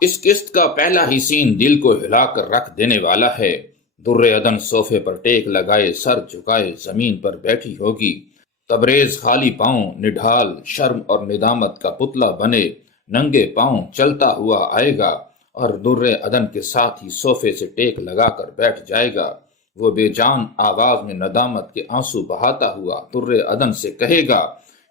اس قسط کا پہلا ہی سین دل کو ہلا کر رکھ دینے والا ہے۔ در عدن صوفے پر ٹیک لگائے سر جھکائے زمین پر بیٹھی ہوگی۔ تبریز خالی پاؤں نڈھال شرم اور ندامت کا پتلا بنے ننگے پاؤں چلتا ہوا آئے گا اور در عدن کے ساتھ ہی صوفے سے ٹیک لگا کر بیٹھ جائے گا۔ وہ بے جان آواز میں ندامت کے آنسو بہاتا ہوا در عدن سے کہے گا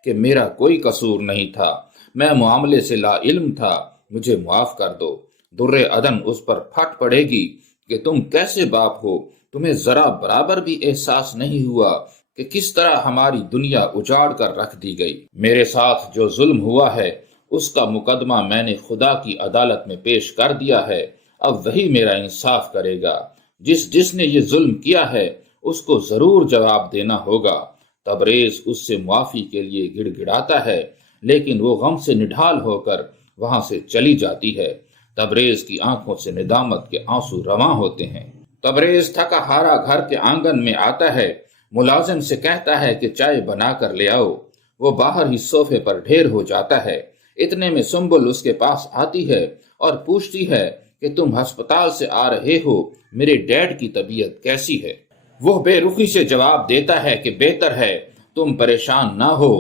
کہ میرا کوئی قصور نہیں تھا، میں معاملے سے لا علم تھا، مجھے معاف کر دو۔ در عدن اس پر پھٹ پڑے گی کہ تم کیسے باپ ہو، تمہیں ذرا برابر بھی احساس نہیں ہوا کہ کس طرح ہماری دنیا اجاڑ کر رکھ دی گئی۔ میرے ساتھ جو ظلم ہوا ہے اس کا مقدمہ میں نے خدا کی عدالت میں پیش کر دیا ہے، اب وہی میرا انصاف کرے گا۔ جس نے یہ ظلم کیا ہے اس کو ضرور جواب دینا ہوگا۔ تبریز اس سے معافی کے لیے گڑ گڑاتا ہے لیکن وہ غم سے نڈھال ہو کر وہاں سے چلی جاتی ہے۔ تبریز کی آنکھوں سے ندامت کے آنسو رواں ہوتے ہیں۔ تبریز تھکا ہارا گھر کے آنگن میں آتا ہے، ملازم سے کہتا ہے کہ چائے بنا کر لے آؤ۔ وہ باہر ہی صوفے پر ڈھیر ہو جاتا ہے۔ اتنے میں سنبل اس کے پاس آتی ہے اور پوچھتی ہے کہ تم ہسپتال سے آ رہے ہو، میرے ڈیڈ کی طبیعت کیسی ہے؟ وہ بے رخی سے جواب دیتا ہے کہ بہتر ہے، تم پریشان نہ ہو،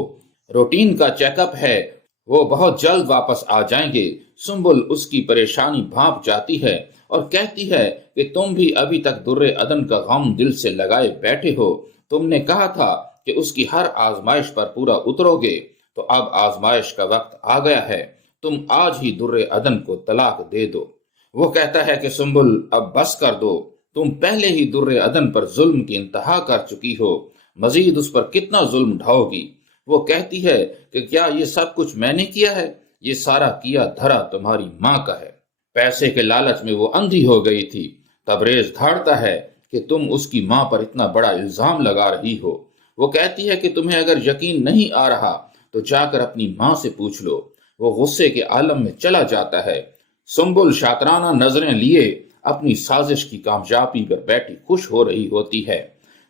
روٹین کا چیک اپ ہے، وہ بہت جلد واپس آ جائیں گے۔ سنبل اس کی پریشانی بھانپ جاتی ہے اور کہتی ہے کہ تم بھی ابھی تک در عدن کا غم دل سے لگائے بیٹھے ہو، تم نے کہا تھا کہ اس کی ہر آزمائش پر پورا اترو گے، تو اب آزمائش کا وقت آ گیا ہے، تم آج ہی در عدن کو طلاق دے دو۔ وہ کہتا ہے کہ سنبل اب بس کر دو، تم پہلے ہی در عدن پر ظلم کی انتہا کر چکی ہو، مزید اس پر کتنا ظلم ڈھاؤ گی؟ وہ کہتی ہے کہ کیا یہ سب کچھ میں نے کیا ہے؟ یہ سارا کیا دھرا تمہاری ماں کا ہے۔ پیسے کے لالچ میں وہ اندھی ہو گئی تھی۔ تبریز دھاڑتا ہے کہ تم اس کی ماں پر اتنا بڑا الزام لگا رہی ہو۔ وہ کہتی ہے کہ تمہیں اگر یقین نہیں آ رہا تو جا کر اپنی ماں سے پوچھ لو۔ وہ غصے کے عالم میں چلا جاتا ہے۔ سنبل شاطرانہ نظریں لیے اپنی سازش کی کامیابی پر بیٹھی خوش ہو رہی ہوتی ہے۔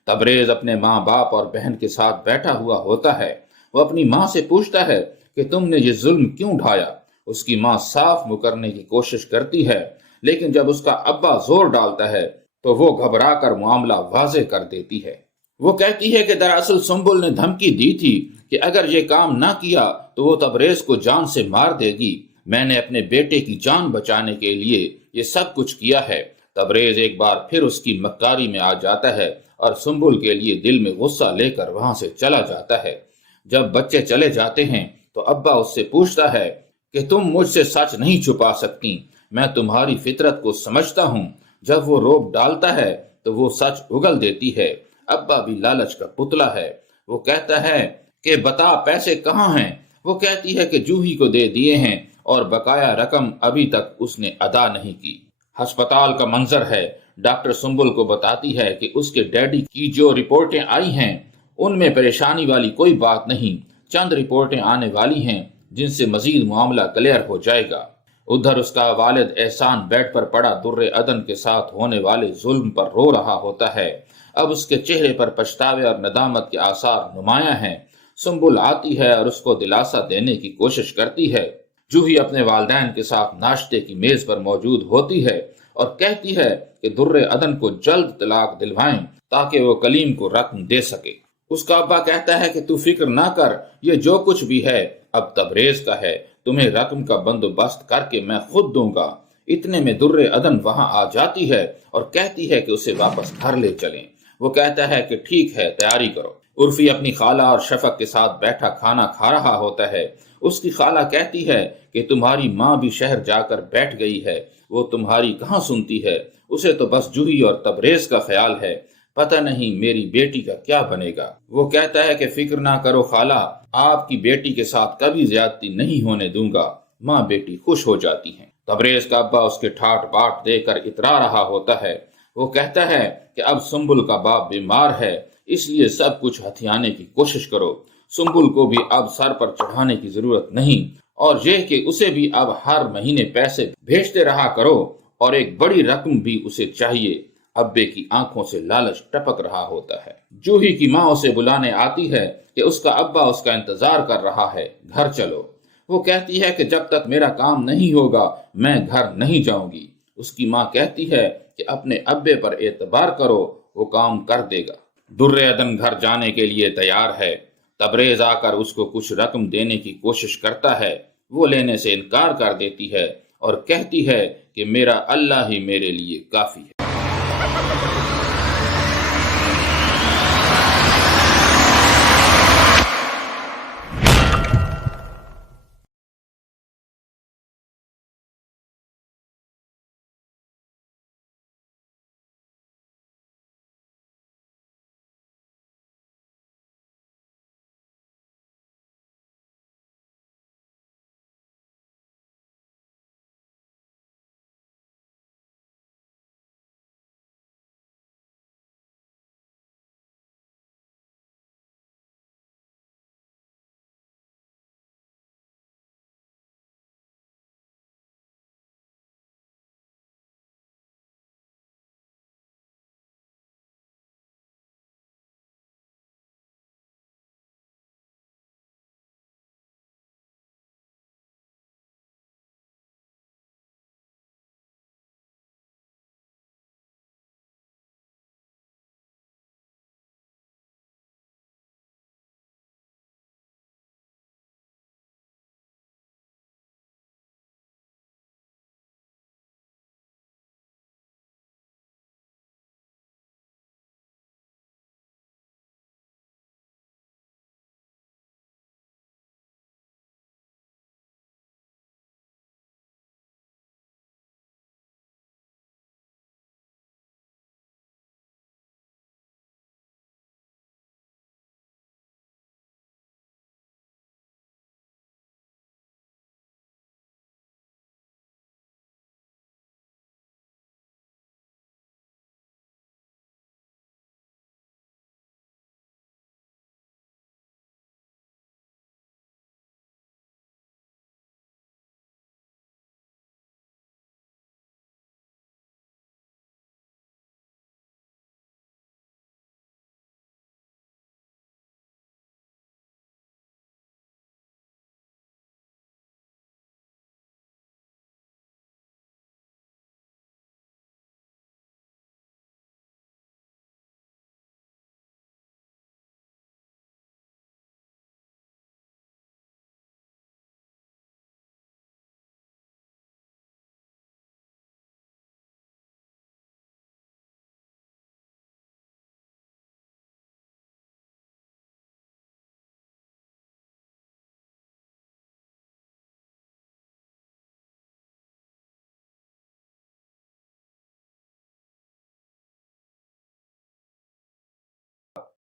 تبریز اپنے ماں باپ اور بہن کے ساتھ بیٹھا ہوا ہوتا ہے۔ وہ اپنی ماں سے پوچھتا ہے کہ تم نے یہ ظلم کیوں ڈھایا؟ اس کی ماں صاف مکرنے کی کوشش کرتی ہے لیکن جب اس کا ابا زور ڈالتا ہے تو وہ گھبرا کر معاملہ واضح کر دیتی ہے۔ وہ کہتی ہے کہ دراصل سنبل نے دھمکی دی تھی کہ اگر یہ کام نہ کیا تو وہ تبریز کو جان سے مار دے گی۔ میں نے اپنے بیٹے کی جان بچانے کے لیے یہ سب کچھ کیا ہے۔ تبریز ایک بار پھر اس کی مکاری میں آ جاتا ہے اور سنبل کے لیے دل میں غصہ لے کر وہاں سے چلا جاتا ہے۔ جب بچے چلے جاتے ہیں تو ابا اس سے پوچھتا ہے کہ تم مجھ سے سچ نہیں چھپا سکتی، میں تمہاری فطرت کو سمجھتا ہوں۔ جب وہ روب ڈالتا ہے تو وہ سچ اگل دیتی ہے۔ ابا بھی لالچ کا پتلا ہے۔ وہ کہتا ہے کہ بتا پیسے کہاں ہیں؟ وہ کہتی ہے کہ جوہی کو دے دیے ہیں اور بقایا رقم ابھی تک اس نے ادا نہیں کی۔ ہسپتال کا منظر ہے۔ ڈاکٹر سنبل کو بتاتی ہے کہ اس کے ڈیڈی کی جو رپورٹیں آئی ہیں ان میں پریشانی والی کوئی بات نہیں، چند رپورٹیں آنے والی ہیں جن سے مزید معاملہ کلیئر ہو جائے گا۔ ادھر اس کا والد احسان بیڈ پر پڑا در عدن کے ساتھ ہونے والے ظلم پر رو رہا ہوتا ہے۔ اب اس کے چہرے پر پچھتاوے اور ندامت کے آثار نمایاں ہیں۔ سنبل آتی ہے اور اس کو دلاسا دینے کی کوشش کرتی ہے۔ جوہی اپنے والدین کے ساتھ ناشتے کی میز پر موجود ہوتی ہے اور کہتی ہے کہ در عدن کو جلد طلاق دلوائیں تاکہ وہ کلیم کو رقم دے سکے۔ اس کا ابا کہتا ہے کہ تو فکر نہ کر، یہ جو کچھ بھی ہے اب تبریز کا ہے، تمہیں رقم کا بندوبست کر کے میں خود دوں گا۔ اتنے میں در عدن وہاں آ جاتی ہے اور کہتی ہے کہ اسے واپس گھر لے چلیں۔ وہ کہتا ہے کہ ٹھیک ہے، تیاری کرو۔ عرفی اپنی خالہ اور شفق کے ساتھ بیٹھا کھانا کھا رہا ہوتا ہے۔ اس کی خالہ کہتی ہے کہ تمہاری ماں بھی شہر جا کر بیٹھ گئی ہے، وہ تمہاری کہاں سنتی ہے، اسے تو بس جوہی اور تبریز کا خیال ہے، پتہ نہیں میری بیٹی کا کیا بنے گا۔ وہ کہتا ہے کہ فکر نہ کرو خالہ، آپ کی بیٹی کے ساتھ کبھی زیادتی نہیں ہونے دوں گا۔ ماں بیٹی خوش ہو جاتی ہیں۔ تبریز کا ابا اس کے ٹھاٹ باٹ دے کر اترا رہا ہوتا ہے۔ وہ کہتا ہے کہ اب سنبل کا باپ بیمار ہے، اس لیے سب کچھ ہتھیانے کی کوشش کرو۔ سنبل کو بھی اب سر پر چڑھانے کی ضرورت نہیں، اور یہ کہ اسے بھی اب ہر مہینے پیسے بھیجتے رہا کرو، اور ایک بڑی رقم بھی اسے چاہیے۔ ابے کی آنکھوں سے لالچ ٹپک رہا ہوتا ہے۔ جوہی کی ماں اسے بلانے آتی ہے کہ اس کا ابا اس کا انتظار کر رہا ہے، گھر چلو۔ وہ کہتی ہے کہ جب تک میرا کام نہیں ہوگا میں گھر نہیں جاؤں گی۔ اس کی ماں کہتی ہے کہ اپنے ابے پر اعتبار کرو، وہ کام کر دے گا۔ در عدن گھر جانے کے لیے تیار ہے۔ تبریز آ کر اس کو کچھ رقم دینے کی کوشش کرتا ہے، وہ لینے سے انکار کر دیتی ہے اور کہتی ہے کہ میرا اللہ ہی میرے لیے کافی ہے۔